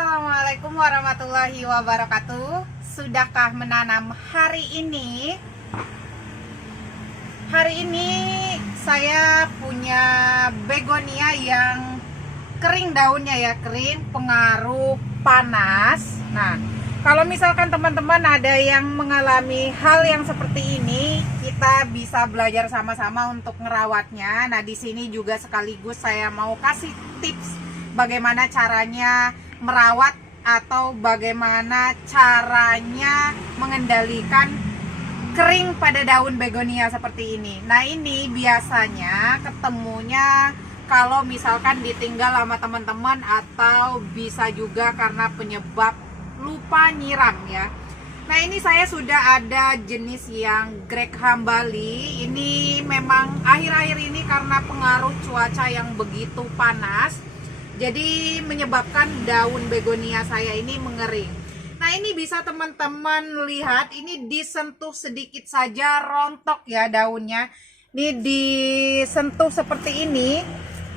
Assalamualaikum warahmatullahi wabarakatuh. Sudahkah menanam hari ini? Hari ini saya punya begonia yang kering daunnya ya, kering pengaruh panas. Nah, kalau misalkan teman-teman ada yang mengalami hal yang seperti ini, kita bisa belajar sama-sama untuk merawatnya. Nah, di sini juga sekaligus saya mau kasih tips bagaimana caranya merawat atau bagaimana caranya mengendalikan kering pada daun begonia seperti ini. Nah, ini biasanya ketemunya kalau misalkan ditinggal sama teman-teman atau bisa juga karena penyebab lupa nyiram ya. Nah, ini saya sudah ada jenis yang Graham Bali. Ini memang akhir-akhir ini karena pengaruh cuaca yang begitu panas, jadi menyebabkan daun begonia saya ini mengering. Nah, ini bisa teman-teman lihat, ini disentuh sedikit saja rontok ya daunnya. Ini disentuh seperti ini,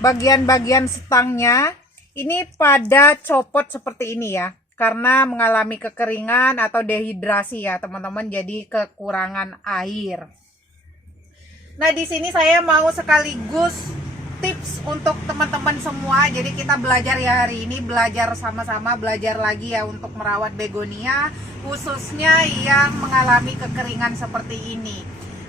bagian-bagian stangnya ini pada copot seperti ini ya, karena mengalami kekeringan atau dehidrasi ya teman-teman, jadi kekurangan air. Nah, di sini saya mau sekaligus tips untuk teman-teman semua. Jadi kita belajar ya hari ini, belajar sama-sama, belajar lagi ya untuk merawat begonia, khususnya yang mengalami kekeringan seperti ini.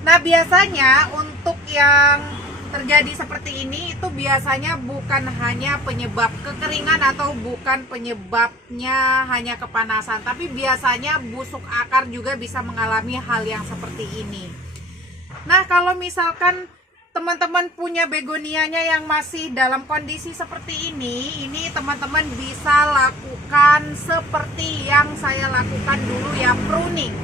Nah, biasanya untuk yang terjadi seperti ini itu biasanya bukan hanya penyebab kekeringan atau bukan penyebabnya hanya kepanasan, tapi biasanya busuk akar juga bisa mengalami hal yang seperti ini. Nah, kalau misalkan teman-teman punya begonianya yang masih dalam kondisi seperti ini teman-teman bisa lakukan seperti yang saya lakukan dulu ya, pruning.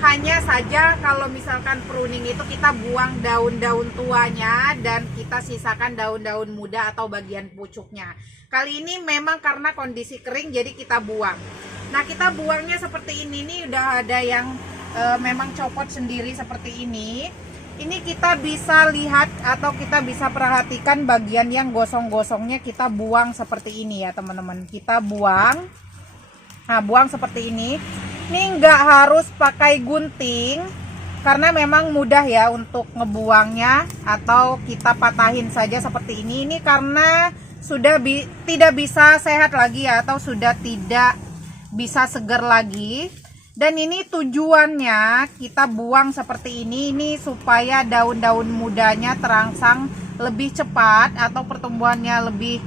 Hanya saja kalau misalkan pruning itu kita buang daun-daun tuanya dan kita sisakan daun-daun muda atau bagian pucuknya. Kali ini memang karena kondisi kering jadi kita buang. Nah, kita buangnya seperti ini nih, udah ada yang memang copot sendiri seperti ini. Ini kita bisa lihat atau kita bisa perhatikan bagian yang gosong-gosongnya kita buang seperti ini ya teman-teman. Kita buang. Nah, buang seperti ini. Ini nggak harus pakai gunting karena memang mudah ya untuk ngebuangnya, atau kita patahin saja seperti ini. Ini karena sudah tidak bisa sehat lagi ya, atau sudah tidak bisa segar lagi. Dan ini tujuannya kita buang seperti ini supaya daun-daun mudanya terangsang lebih cepat atau pertumbuhannya lebih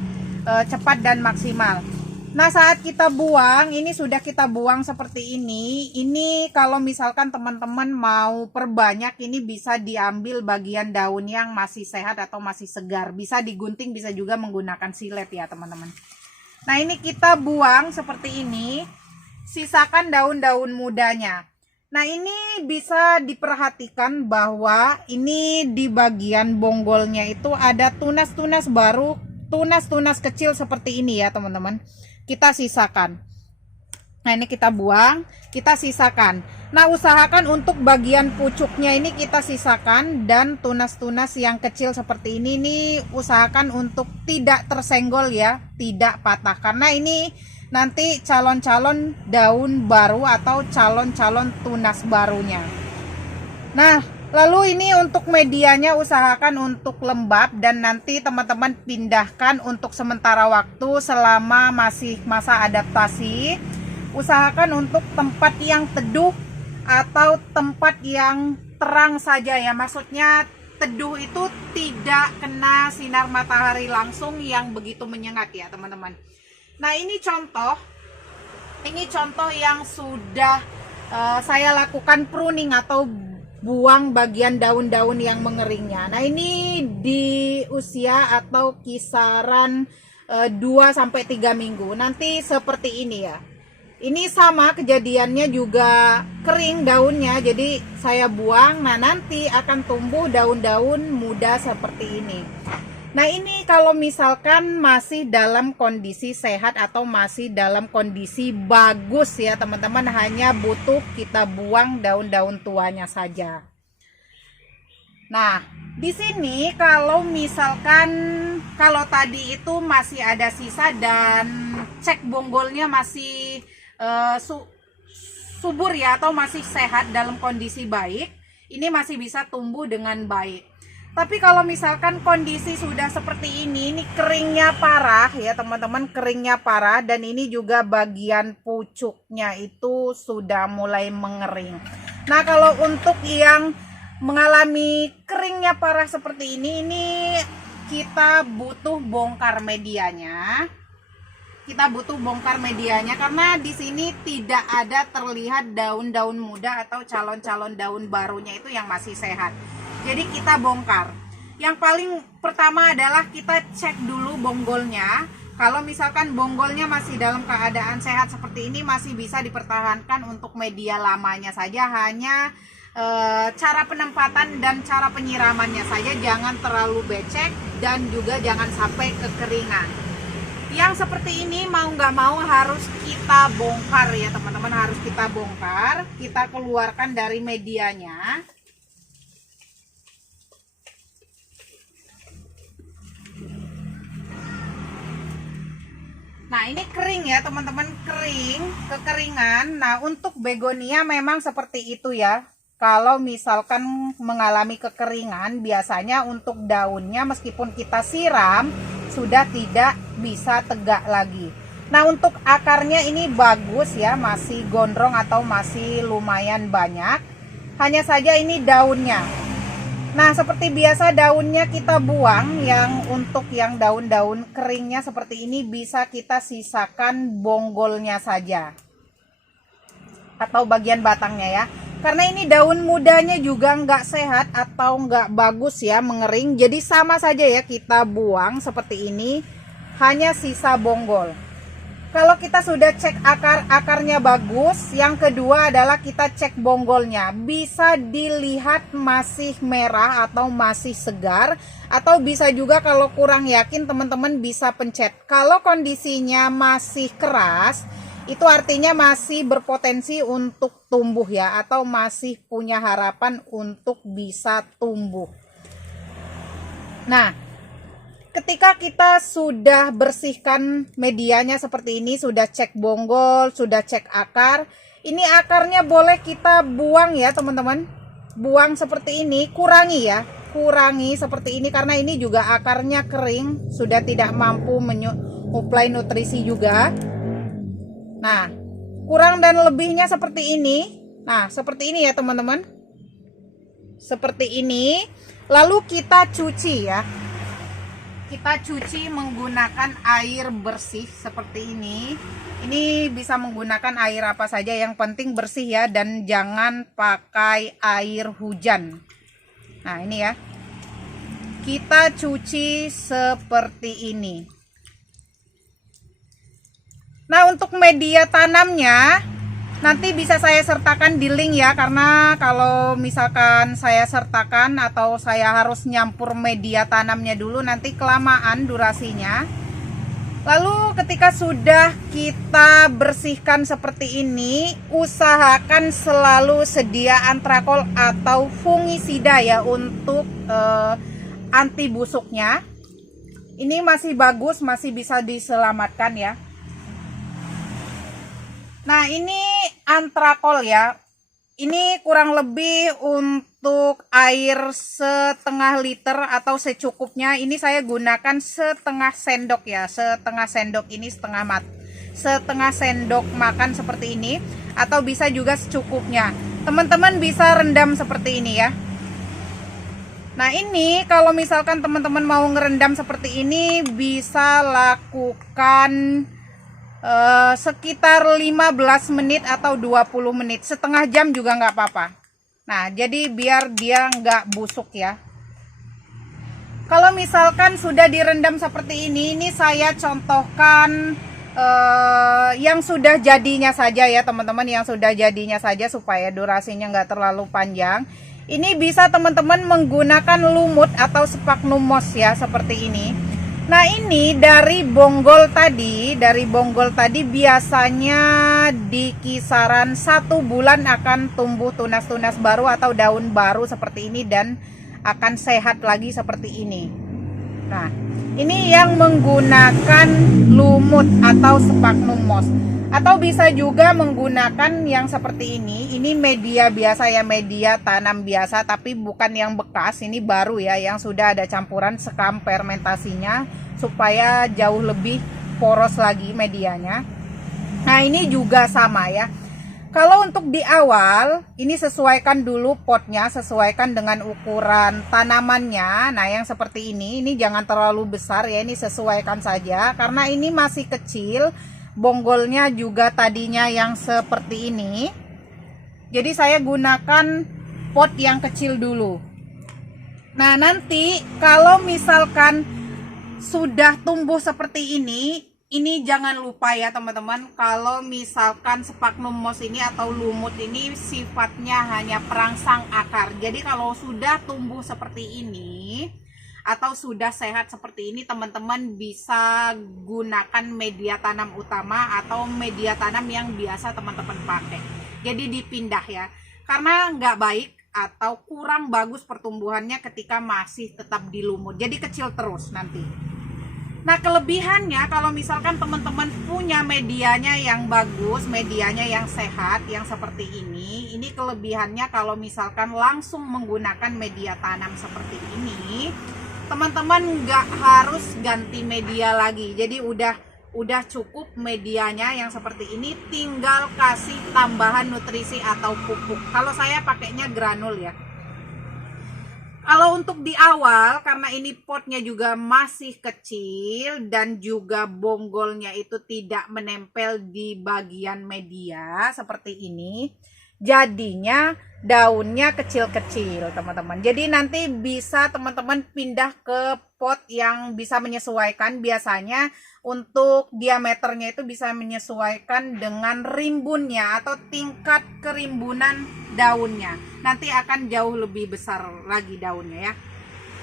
cepat dan maksimal. Nah, saat kita buang, ini sudah kita buang seperti ini. Ini kalau misalkan teman-teman mau perbanyak, ini bisa diambil bagian daun yang masih sehat atau masih segar. Bisa digunting, bisa juga menggunakan silet ya teman-teman. Nah, ini kita buang seperti ini. Sisakan daun-daun mudanya. Nah, ini bisa diperhatikan bahwa ini di bagian bonggolnya itu ada tunas-tunas baru, tunas-tunas kecil seperti ini ya teman-teman. Kita sisakan. Nah, ini kita buang, kita sisakan. Nah, usahakan untuk bagian pucuknya ini kita sisakan, dan tunas-tunas yang kecil seperti ini usahakan untuk tidak tersenggol ya, tidak patah, karena ini nanti calon-calon daun baru atau calon-calon tunas barunya. Nah, lalu ini untuk medianya usahakan untuk lembab, dan nanti teman-teman pindahkan untuk sementara waktu selama masih masa adaptasi. Usahakan untuk tempat yang teduh atau tempat yang terang saja ya. Maksudnya teduh itu tidak kena sinar matahari langsung yang begitu menyengat ya teman-teman. Nah, ini contoh yang sudah saya lakukan pruning atau buang bagian daun-daun yang mengeringnya. Nah, ini di usia atau kisaran 2-3 minggu. Nanti seperti ini ya. Ini sama kejadiannya, juga kering daunnya, jadi saya buang. Nah, nanti akan tumbuh daun-daun muda seperti ini. Nah, ini kalau misalkan masih dalam kondisi sehat atau masih dalam kondisi bagus ya teman-teman, hanya butuh kita buang daun-daun tuanya saja. Nah, di sini kalau misalkan kalau tadi itu masih ada sisa dan cek bonggolnya masih subur ya, atau masih sehat dalam kondisi baik, ini masih bisa tumbuh dengan baik. Tapi kalau misalkan kondisi sudah seperti ini keringnya parah ya teman-teman, keringnya parah, dan ini juga bagian pucuknya itu sudah mulai mengering. Nah, kalau untuk yang mengalami keringnya parah seperti ini kita butuh bongkar medianya. Karena di sini tidak ada terlihat daun-daun muda atau calon-calon daun barunya itu yang masih sehat. Jadi kita bongkar. Yang paling pertama adalah kita cek dulu bonggolnya. Kalau misalkan bonggolnya masih dalam keadaan sehat seperti ini, masih bisa dipertahankan untuk media lamanya saja. Hanya cara penempatan dan cara penyiramannya saja, jangan terlalu becek dan juga jangan sampai kekeringan. Yang seperti ini mau nggak mau harus kita bongkar ya teman-teman, harus kita bongkar. Kita keluarkan dari medianya. Nah, ini kering ya teman-teman, kekeringan. Nah, untuk begonia memang seperti itu ya. Kalau misalkan mengalami kekeringan, biasanya untuk daunnya meskipun kita siram sudah tidak bisa tegak lagi. Nah, untuk akarnya ini bagus ya, masih gondrong atau masih lumayan banyak. Hanya saja ini daunnya. Nah, seperti biasa daunnya kita buang, yang untuk yang daun-daun keringnya seperti ini bisa kita sisakan bonggolnya saja atau bagian batangnya ya. Karena ini daun mudanya juga nggak sehat atau nggak bagus ya, mengering. Jadi sama saja ya, kita buang seperti ini, hanya sisa bonggol. Kalau kita sudah cek akarnya bagus, yang kedua adalah kita cek bonggolnya. Bisa dilihat masih merah atau masih segar, atau bisa juga kalau kurang yakin teman-teman bisa pencet. Kalau kondisinya masih keras, itu artinya masih berpotensi untuk tumbuh ya, atau masih punya harapan untuk bisa tumbuh. Nah, ketika kita sudah bersihkan medianya seperti ini, sudah cek bonggol, sudah cek akar, ini akarnya boleh kita buang ya teman-teman. Buang seperti ini, kurangi ya, kurangi seperti ini, karena ini juga akarnya kering, sudah tidak mampu menyuplai nutrisi juga. Nah, kurang dan lebihnya seperti ini. Nah, seperti ini ya teman-teman, seperti ini. Lalu kita cuci ya, kita cuci menggunakan air bersih seperti ini. Ini bisa menggunakan air apa saja, yang penting bersih ya, dan jangan pakai air hujan. Nah, ini ya, kita cuci seperti ini. Nah, untuk media tanamnya nanti bisa saya sertakan di link ya, karena kalau misalkan saya sertakan atau saya harus nyampur media tanamnya dulu, nanti kelamaan durasinya. Lalu ketika sudah kita bersihkan seperti ini, usahakan selalu sedia antrakol atau fungisida ya untuk anti busuknya. Ini masih bagus, masih bisa diselamatkan ya. Nah, ini antrakol ya. Ini kurang lebih untuk air setengah liter atau secukupnya. Ini saya gunakan setengah sendok ya. Setengah sendok ini setengah sendok makan seperti ini. Atau bisa juga secukupnya. Teman-teman bisa rendam seperti ini ya. Nah, ini kalau misalkan teman-teman mau ngerendam seperti ini, bisa lakukan sekitar 15 menit atau 20 menit, setengah jam juga nggak apa-apa. Nah, jadi biar dia nggak busuk ya. Kalau misalkan sudah direndam seperti ini saya contohkan yang sudah jadinya saja ya teman-teman, yang sudah jadinya saja supaya durasinya nggak terlalu panjang. Ini bisa teman-teman menggunakan lumut atau sphagnum moss ya, seperti ini. Nah, ini dari bonggol tadi biasanya di kisaran 1 bulan akan tumbuh tunas-tunas baru atau daun baru seperti ini, dan akan sehat lagi seperti ini. Nah, ini yang menggunakan lumut atau sphagnum moss, atau bisa juga menggunakan yang seperti ini. Ini media biasa ya, media tanam biasa, tapi bukan yang bekas. Ini baru ya, yang sudah ada campuran sekam fermentasinya supaya jauh lebih poros lagi medianya. Nah, ini juga sama ya. Kalau untuk di awal, ini sesuaikan dulu potnya, sesuaikan dengan ukuran tanamannya. Nah, yang seperti ini jangan terlalu besar ya, ini sesuaikan saja. Karena ini masih kecil, bonggolnya juga tadinya yang seperti ini. Jadi saya gunakan pot yang kecil dulu. Nah, nanti kalau misalkan sudah tumbuh seperti ini jangan lupa ya teman-teman, kalau misalkan sphagnum moss ini atau lumut ini sifatnya hanya perangsang akar. Jadi kalau sudah tumbuh seperti ini atau sudah sehat seperti ini, teman-teman bisa gunakan media tanam utama atau media tanam yang biasa teman-teman pakai. Jadi dipindah ya, karena nggak baik atau kurang bagus pertumbuhannya ketika masih tetap di lumut. Jadi kecil terus nanti. Nah, kelebihannya kalau misalkan teman-teman punya medianya yang bagus, medianya yang sehat, yang seperti ini kelebihannya kalau misalkan langsung menggunakan media tanam seperti ini, teman-teman nggak harus ganti media lagi. Jadi udah cukup medianya yang seperti ini, tinggal kasih tambahan nutrisi atau pupuk. Kalau saya pakainya granul ya. Kalau untuk di awal, karena ini potnya juga masih kecil dan juga bonggolnya itu tidak menempel di bagian media seperti ini, jadinya daunnya kecil-kecil teman-teman. Jadi nanti bisa teman-teman pindah ke pot yang bisa menyesuaikan. Biasanya untuk diameternya itu bisa menyesuaikan dengan rimbunnya atau tingkat kerimbunan daunnya. Nanti akan jauh lebih besar lagi daunnya ya.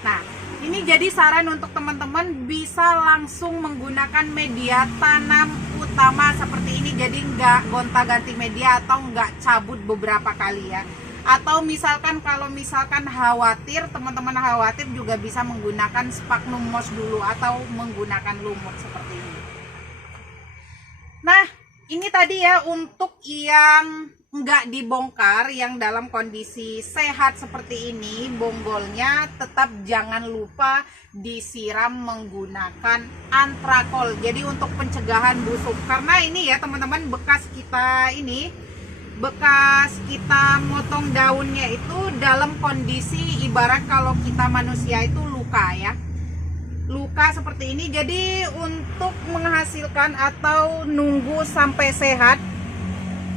Nah, ini jadi saran untuk teman-teman bisa langsung menggunakan media tanam utama seperti ini. Jadi nggak gonta-ganti media atau nggak cabut beberapa kali ya. Atau misalkan kalau misalkan khawatir, teman-teman khawatir juga bisa menggunakan sphagnum moss dulu atau menggunakan lumut seperti ini. Nah, ini tadi ya untuk yang nggak dibongkar, yang dalam kondisi sehat seperti ini, bonggolnya tetap jangan lupa disiram menggunakan antrakol. Jadi untuk pencegahan busuk, karena ini ya teman-teman, bekas kita motong daunnya itu dalam kondisi ibarat kalau kita manusia itu luka ya, luka seperti ini. Jadi untuk menghasilkan atau nunggu sampai sehat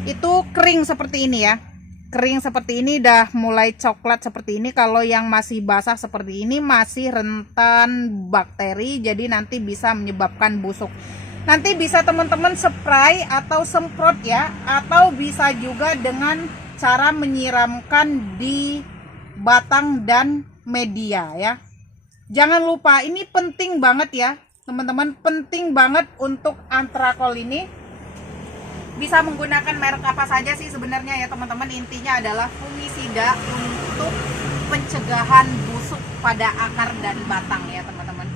itu kering seperti ini ya, kering seperti ini, dah mulai coklat seperti ini. Kalau yang masih basah seperti ini masih rentan bakteri, jadi nanti bisa menyebabkan busuk. Nanti bisa teman-teman spray atau semprot ya, atau bisa juga dengan cara menyiramkan di batang dan media ya. Jangan lupa, ini penting banget ya teman-teman, penting banget untuk antrakol ini. Bisa menggunakan merek apa saja sih sebenarnya ya teman-teman, intinya adalah fungisida untuk pencegahan busuk pada akar dan batang ya teman-teman,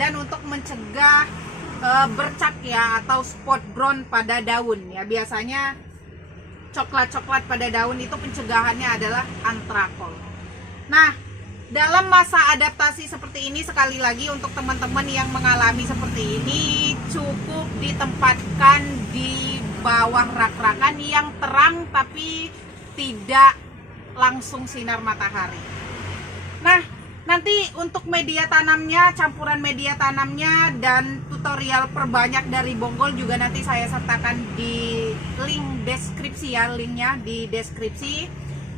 dan untuk mencegah bercak ya atau spot brown pada daun ya. Biasanya coklat-coklat pada daun itu pencegahannya adalah antrakol. Nah, dalam masa adaptasi seperti ini, sekali lagi untuk teman-teman yang mengalami seperti ini, cukup ditempatkan di bawah rak-rakan yang terang tapi tidak langsung sinar matahari. Nah, nanti untuk media tanamnya, campuran media tanamnya dan tutorial perbanyak dari bonggol juga nanti saya sertakan di link deskripsi ya, linknya di deskripsi,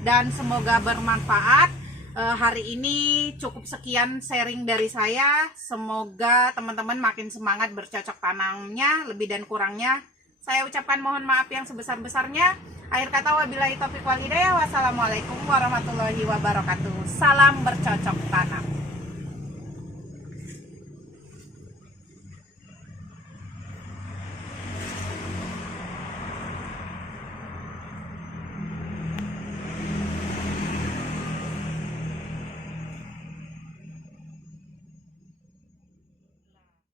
dan semoga bermanfaat. Hari ini cukup sekian sharing dari saya. Semoga teman-teman makin semangat bercocok tanamnya. Lebih dan kurangnya saya ucapkan mohon maaf yang sebesar-besarnya. Akhir kata, wabillahi taufiq wal hidayah. Wassalamualaikum warahmatullahi wabarakatuh. Salam bercocok tanam.